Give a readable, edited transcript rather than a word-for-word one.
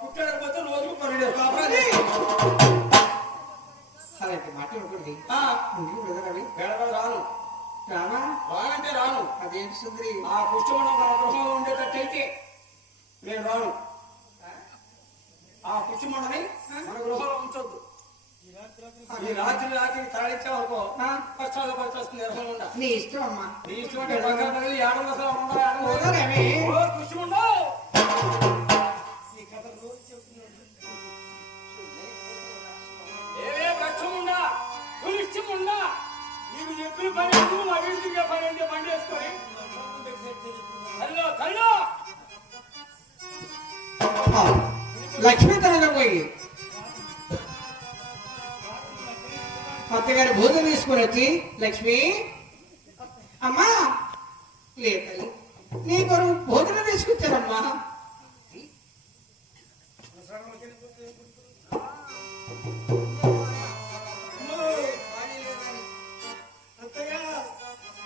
పుట్టకపోతే రోజుకు 12 కాపాలి. అలాంటి మాట అనుకోండి. రాను రామా రానంటే రాను. అదేంటి సుందరి? ఆ పుష్పమండం మన గృహంలో ఉండేటట్టయితే నేను రాను. ఆ పుష్పమండని మన గృహంలో ఉంచొద్దు. ఈ రాత్రి తాళించావనుకో కష్టాలు పడిచేస్తుంది. ఎరసకుండా నీ ఇష్టం అమ్మా. నీ ఇష్టం అంటే పక్కన పగిలి ఏడవ పుష్పముండో ఏవే పక్షముండా పులిష్టముండా నీకు చెప్పిన పని అభివృద్ధిగా పని అంటే బండి వేసుకొని కల్లో కల్లో లక్ష్మీ తనలో పోయి అత్తగారి భోజనం తీసుకుని వచ్చి, లక్ష్మి అమ్మా లేదు నీ కొరకు భోజనం తీసుకొచ్చారమ్మా.